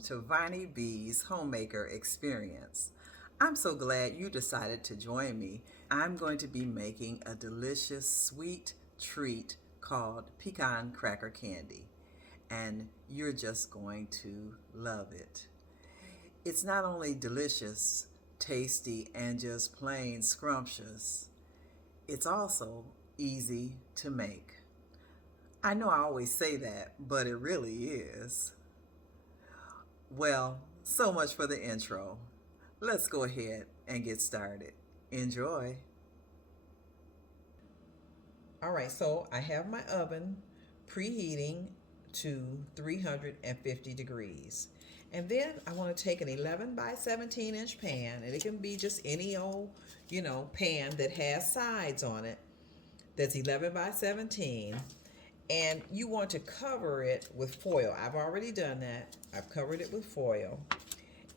welcome to Viney B's Homemaker Experience. I'm so glad you decided to join me. I'm going to be making a delicious sweet treat called pecan cracker candy, and you're just going to love it. It's not only delicious, tasty, and just plain scrumptious, it's also easy to make. I know I always say that, but it really is. Well, so much for the intro. Let's go ahead and get started. Enjoy. All right, so I have my oven preheating to 350 degrees. And then I want to take an 11 by 17 inch pan, and it can be just any old, pan that has sides on it that's 11 by 17. And you want to cover it with foil. I've already done that. I've covered it with foil.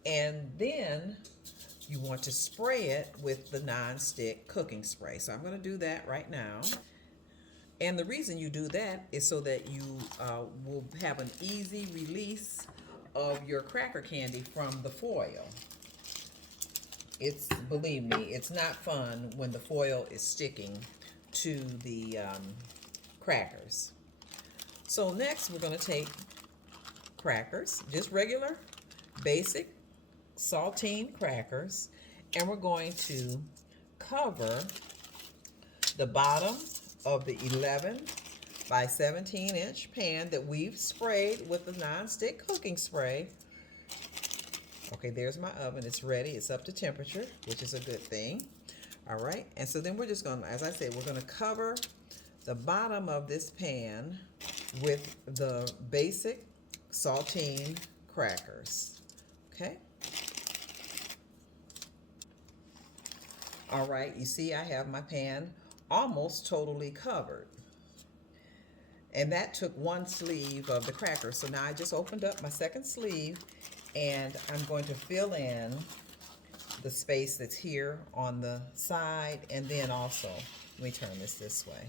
And then you want to spray it with the non-stick cooking spray. So I'm going to do that right now. And the reason you do that is so that you will have an easy release of your cracker candy from the foil. Believe me, it's not fun when the foil is sticking to the crackers. So next we're going to take crackers, just regular basic saltine crackers, and we're going to cover the bottom of the 11 by 17 inch pan that we've sprayed with the non-stick cooking spray. Okay, there's my oven. It's ready. It's up to temperature, which is a good thing. All right, and so then we're just going to, as I said, we're going to cover the bottom of this pan with the basic saltine crackers. Okay. All right, you see I have my pan almost totally covered. And that took one sleeve of the crackers. So now I just opened up my second sleeve, and I'm going to fill in the space that's here on the side, and then also, let me turn this way,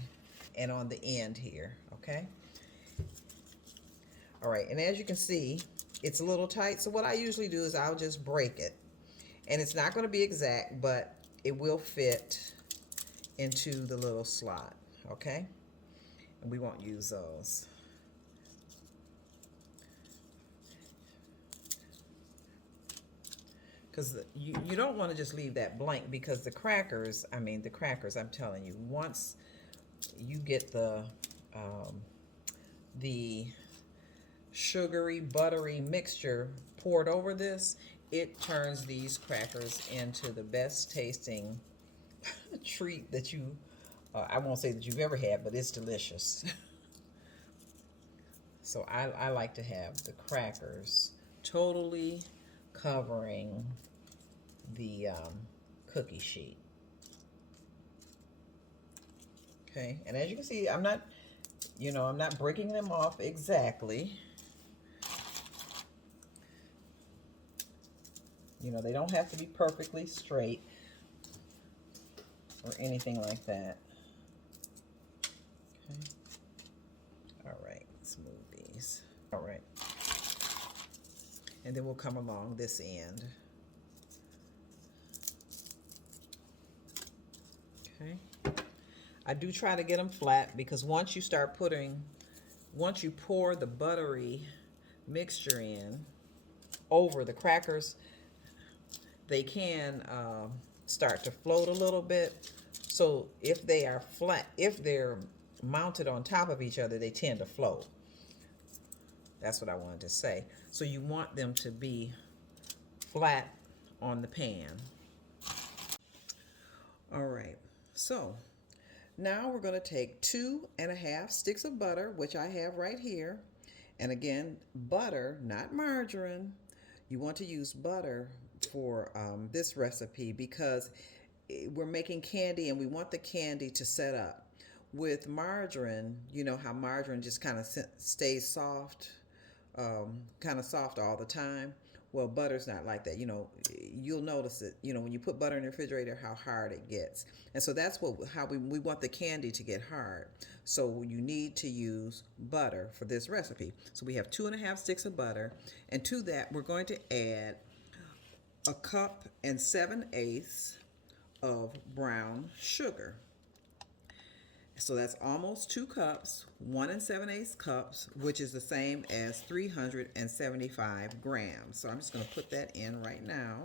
and on the end here, okay? All right, and as you can see, it's a little tight, so what I usually do is I'll just break it. And it's not going to be exact, but it will fit into the little slot, okay? And we won't use those. Because you don't want to just leave that blank, because the crackers, I'm telling you, once you get the sugary, buttery mixture poured over this, it turns these crackers into the best tasting treat that I won't say that you've ever had, but it's delicious. So I like to have the crackers totally covering the cookie sheet. Okay, and as you can see, I'm not breaking them off exactly. They don't have to be perfectly straight or anything like that. Okay. All right, let's move these. All right. And then we'll come along this end. Okay. I do try to get them flat, because once you pour the buttery mixture in over the crackers, they can start to float a little bit. So if they are flat, if they're mounted on top of each other, they tend to float. That's what I wanted to say. So you want them to be flat on the pan. All right, so now we're going to take 2.5 sticks of butter, which I have right here. And again, butter, not margarine. You want to use butter for this recipe, because we're making candy and we want the candy to set up. With margarine, you know how margarine just kind of stays soft, kind of soft all the time. Well, butter's not like that. You know, you'll notice it, you know, when you put butter in the refrigerator, how hard it gets. And so that's how we want the candy to get hard. So you need to use butter for this recipe. So we have 2.5 sticks of butter. And to that, we're going to add a cup and 7/8 of brown sugar. So that's almost 2 cups, 1 7/8 cups, which is the same as 375 grams. So I'm just going to put that in right now.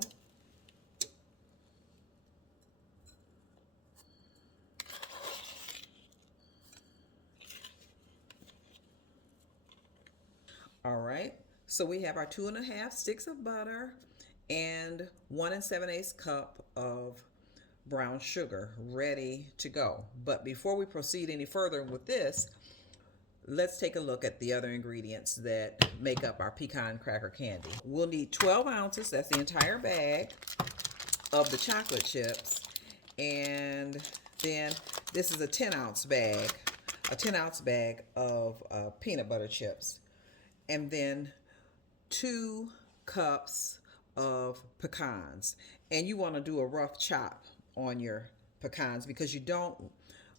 All right, so we have our 2.5 sticks of butter and 1 7/8 cup of brown sugar ready to go. But before we proceed any further with this, let's take a look at the other ingredients that make up our pecan cracker candy. We'll need 12 ounces, that's the entire bag, of the chocolate chips. And then this is a 10-ounce bag, of peanut butter chips. And then 2 cups of pecans. And you want to do a rough chop on your pecans because you don't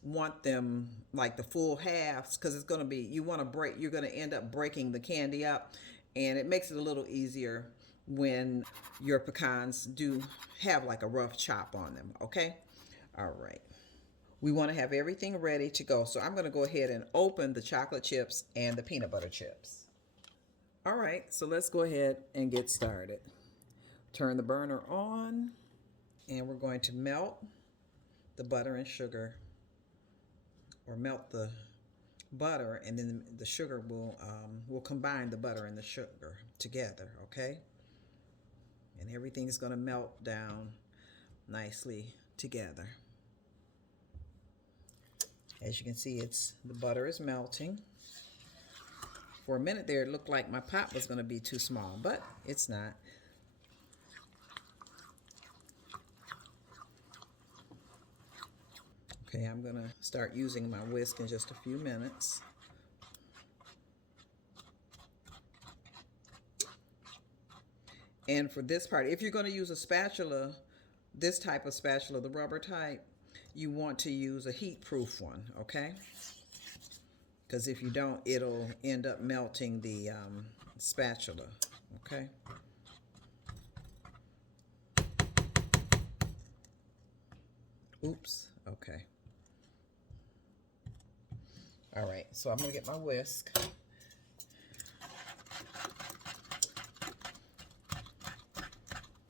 want them like the full halves, because it's going to be, you're going to end up breaking the candy up, and it makes it a little easier when your pecans do have like a rough chop on them. Okay, all right, we want to have everything ready to go, so I'm going to go ahead and open the chocolate chips and the peanut butter chips. All right, so let's go ahead and get started. Turn the burner on, and we're going to melt the butter and sugar, or melt the butter, and then the sugar will combine the butter and the sugar together, okay? And everything's going to melt down nicely together. As you can see, the butter is melting. For a minute there, it looked like my pot was going to be too small, but it's not. Okay, I'm going to start using my whisk in just a few minutes. And for this part, if you're going to use a spatula, this type of spatula, the rubber type, you want to use a heat-proof one, okay? Because if you don't, it'll end up melting the spatula, okay? Oops, okay. All right, so I'm gonna get my whisk.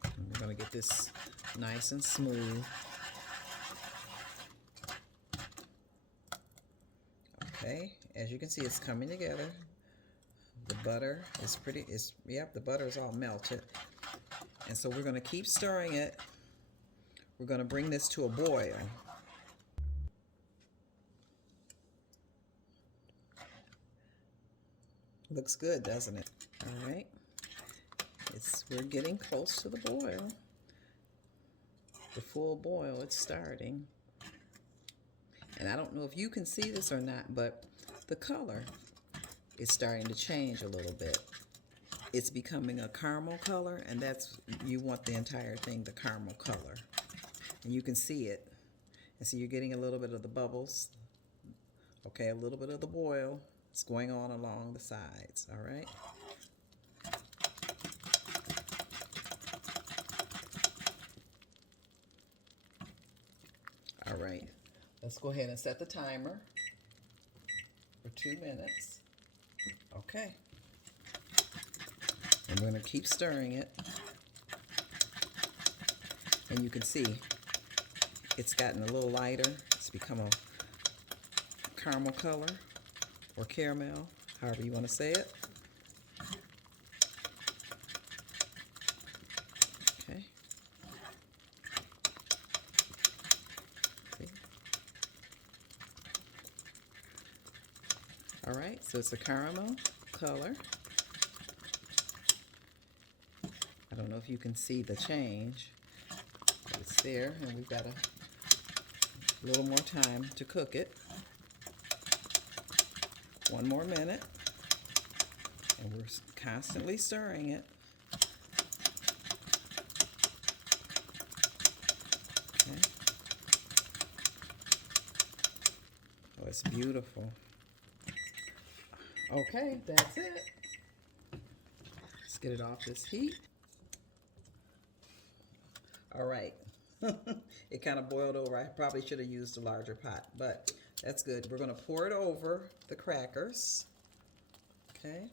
And we're gonna get this nice and smooth. Okay, as you can see, it's coming together. The butter is the butter is all melted. And so we're gonna keep stirring it. We're gonna bring this to a boil. Looks good, doesn't it? All right, we're getting close to the boil. The full boil, it's starting. And I don't know if you can see this or not, but the color is starting to change a little bit. It's becoming a caramel color, and you want the entire thing the caramel color. And you can see it. And so you're getting a little bit of the bubbles. Okay, a little bit of the boil. It's going on along the sides, all right? All right, let's go ahead and set the timer for 2 minutes. Okay. And we're going to keep stirring it. And you can see it's gotten a little lighter. It's become a caramel color, or caramel, however you want to say it. Okay. See? All right, so it's a caramel color. I don't know if you can see the change, but it's there, and we've got a little more time to cook it. 1 more minute, and we're constantly stirring it. it's beautiful. Okay, that's it. Let's get it off this heat. All right. It kind of boiled over. I probably should have used a larger pot, but that's good. We're going to pour it over the crackers. Okay.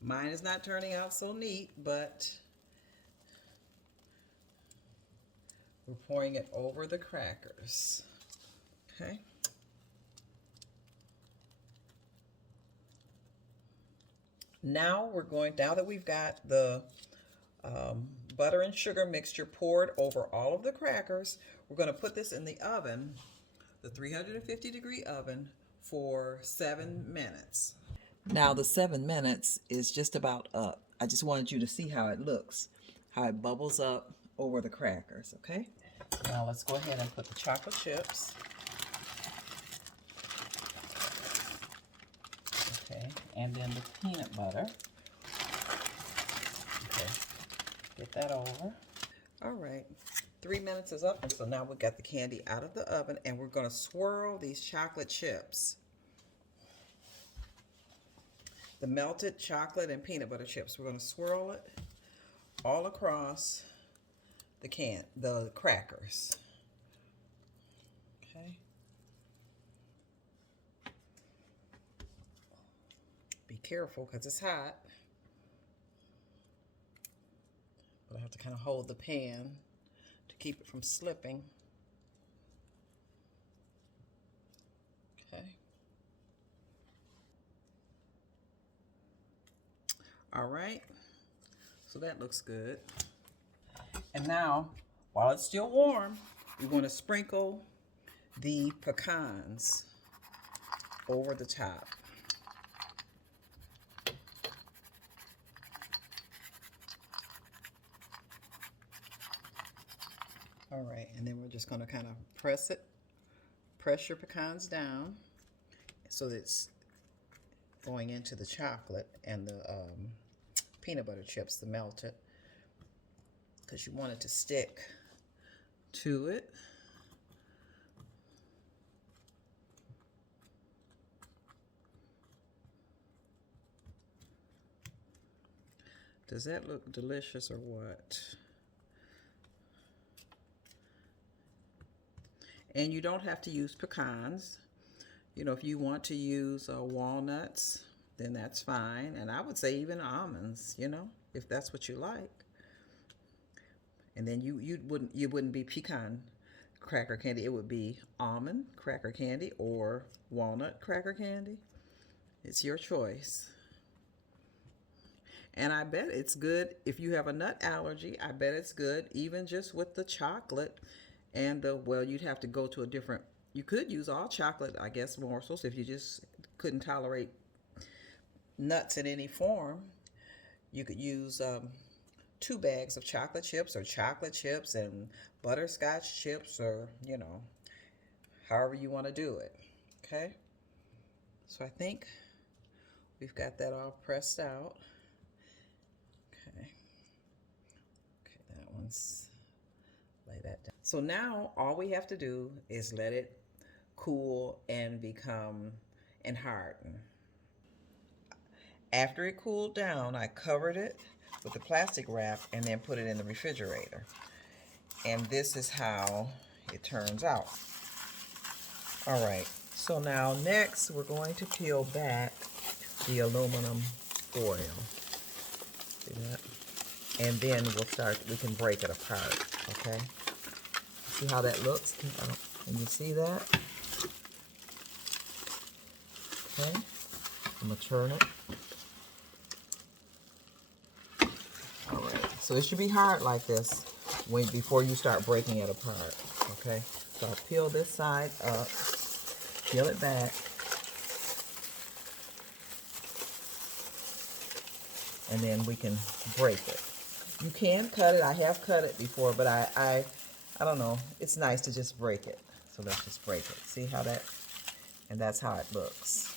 Mine is not turning out so neat, but we're pouring it over the crackers. Okay. Now that we've got the butter and sugar mixture poured over all of the crackers, we're going to put this in the oven, the 350-degree oven, for 7 minutes. Now the 7 minutes is just about up. I just wanted you to see how it looks, how it bubbles up over the crackers, okay? Now let's go ahead and put the chocolate chips. Okay, and then the peanut butter. Okay, get that over. All right, 3 minutes is up, and so now we got the candy out of the oven, and we're going to swirl these chocolate chips. The melted chocolate and peanut butter chips. We're going to swirl it all across the crackers. Okay. Be careful because it's hot. But I have to kind of hold the pan to keep it from slipping. Okay. All right. So that looks good. And now, while it's still warm, we're going to sprinkle the pecans over the top. All right, and then we're just going to kind of press your pecans down so that it's going into the chocolate and the peanut butter chips, the melted, because you want it to stick to it. Does that look delicious or what? And you don't have to use pecans. You know, if you want to use walnuts, then that's fine. And I would say even almonds, you know, if that's what you like. And then you wouldn't be pecan cracker candy. It would be almond cracker candy or walnut cracker candy. It's your choice. And I bet it's good if you have a nut allergy. I bet it's good even just with the chocolate and well, you'd have to go to a different, you could use all chocolate, I guess, morsels if you just couldn't tolerate nuts in any form. You could use 2 bags of chocolate chips and butterscotch chips, or, you know, however you want to do it. Okay. So I think we've got that all pressed out. Okay. Okay, that one's, lay that down. So now all we have to do is let it cool and harden. After it cooled down, I covered it with the plastic wrap and then put it in the refrigerator. And this is how it turns out. All right, so now next we're going to peel back the aluminum foil. See that? And then we can break it apart, okay? See how that looks? Can you see that? Okay, I'm gonna turn it. All right, so it should be hard like this before you start breaking it apart, okay? So I'll peel this side up, peel it back, and then we can break it. You can cut it. I have cut it before, but I don't know. It's nice to just break it. So let's just break it. See how that, and that's how it looks.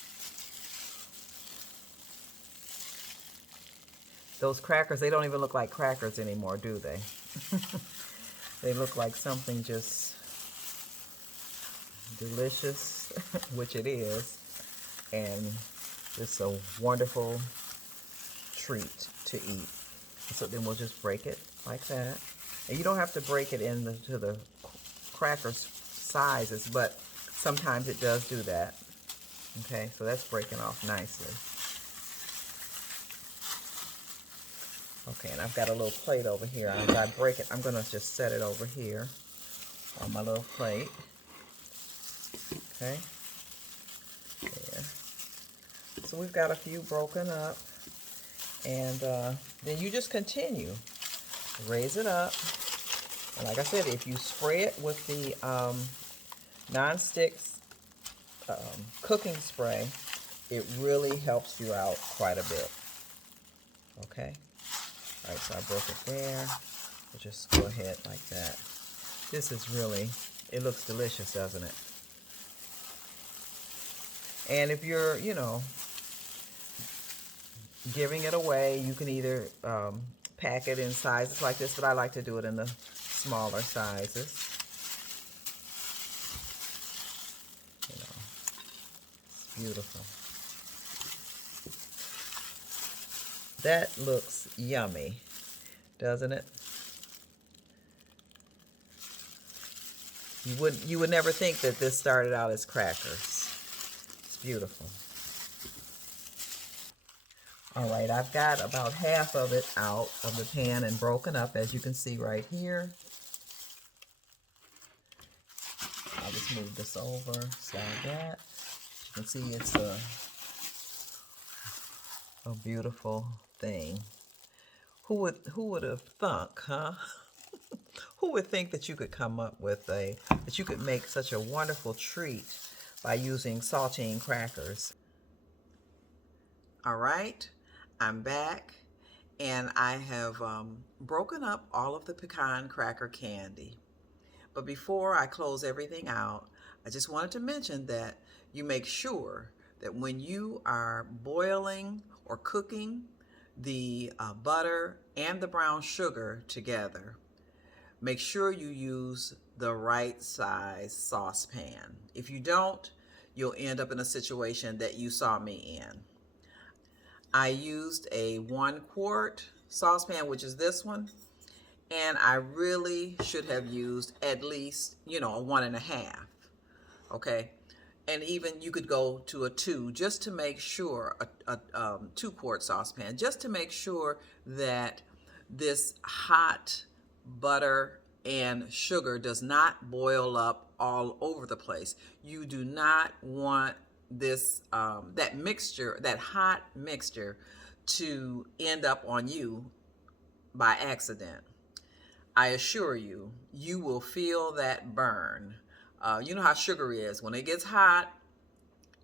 Those crackers, they don't even look like crackers anymore, do they? They look like something just delicious, which it is, and it's a wonderful treat to eat. So then we'll just break it like that. And you don't have to break it into the cracker sizes, but sometimes it does do that. Okay, so that's breaking off nicely. Okay, and I've got a little plate over here. As I break it, I'm going to just set it over here on my little plate. Okay, there. So we've got a few broken up, and then you just continue. Raise it up, and like I said, if you spray it with the non-stick cooking spray, it really helps you out quite a bit. Okay, all right, so I broke it there. We'll just go ahead like that. This is really, it looks delicious, doesn't it? And if you're, you know, giving it away, you can either pack it in sizes like this, but I like to do it in the smaller sizes. You know, it's beautiful. That looks yummy, doesn't it? You would never think that this started out as crackers. It's beautiful. All right, I've got about half of it out of the pan and broken up, as you can see right here. I'll just move this over, slide that. You can see it's a beautiful thing. Who would have thunk, huh? Who would think that you could come up with that you could make such a wonderful treat by using saltine crackers? All right. I'm back, and I have broken up all of the pecan cracker candy. But before I close everything out, I just wanted to mention that you make sure that when you are boiling or cooking the butter and the brown sugar together, make sure you use the right size saucepan. If you don't, you'll end up in a situation that you saw me in. I used a 1 quart saucepan, which is this one, and I really should have used at least, you know, a 1.5, okay? And even you could go to a 2 just to make sure, a 2 quart saucepan, just to make sure that this hot butter and sugar does not boil up all over the place. You do not want this that mixture, that hot mixture, to end up on you by accident. I assure you, you will feel that burn. You know how sugar is. When it gets hot,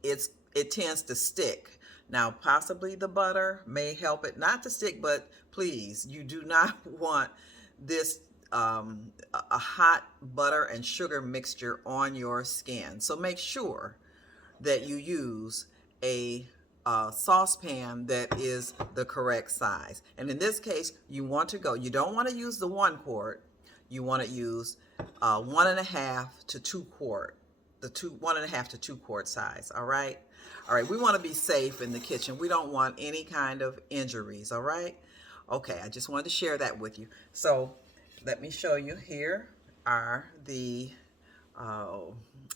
it tends to stick. Now, possibly the butter may help it not to stick, but please, you do not want this a hot butter and sugar mixture on your skin. So make sure that you use a saucepan that is the correct size. And in this case, you don't want to use the 1 quart. You want to use 1.5 to 2 quart, the 1.5 to 2 quart size. All right. All right. We want to be safe in the kitchen. We don't want any kind of injuries. All right. Okay. I just wanted to share that with you. So let me show you. Here are the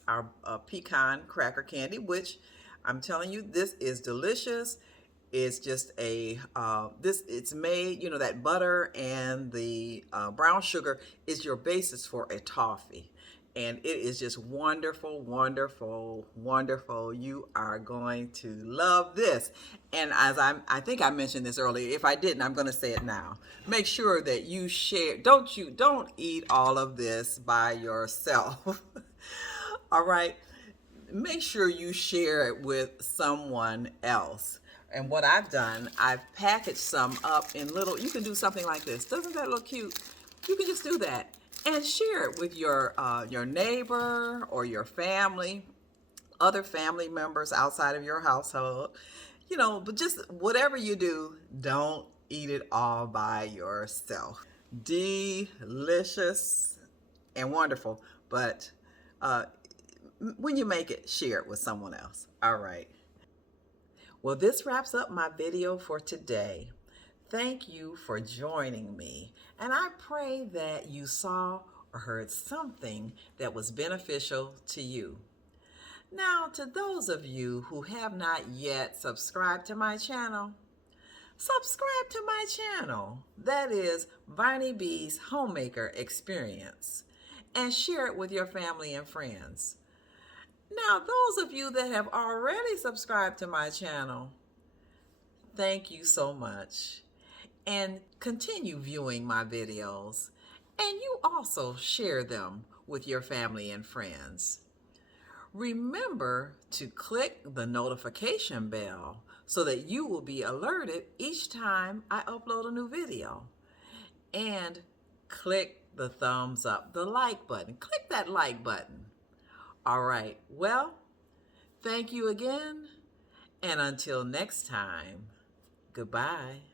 our pecan cracker candy, which I'm telling you, this is delicious. It's just it's made, you know, that butter and the brown sugar is your basis for a toffee. And it is just wonderful, wonderful, wonderful. You are going to love this. And as I think I mentioned this earlier. If I didn't, I'm going to say it now. Make sure that you share. Don't eat all of this by yourself. All right. Make sure you share it with someone else. And what I've done, I've packaged some up in little, you can do something like this. Doesn't that look cute? You can just do that and share it with your neighbor or your family, other family members outside of your household. You know, but just whatever you do, don't eat it all by yourself. Delicious and wonderful, but when you make it, share it with someone else. All right. Well, this wraps up my video for today. Thank you for joining me, and I pray that you saw or heard something that was beneficial to you. Now, to those of you who have not yet subscribed to my channel, subscribe to my channel. That is Viney B's Homemaker Experience, and share it with your family and friends. Now, those of you that have already subscribed to my channel, thank you so much. And continue viewing my videos. And you also share them with your family and friends. Remember to click the notification bell so that you will be alerted each time I upload a new video. And click the thumbs up, the like button. Click that like button. All right, well, thank you again, and until next time, goodbye.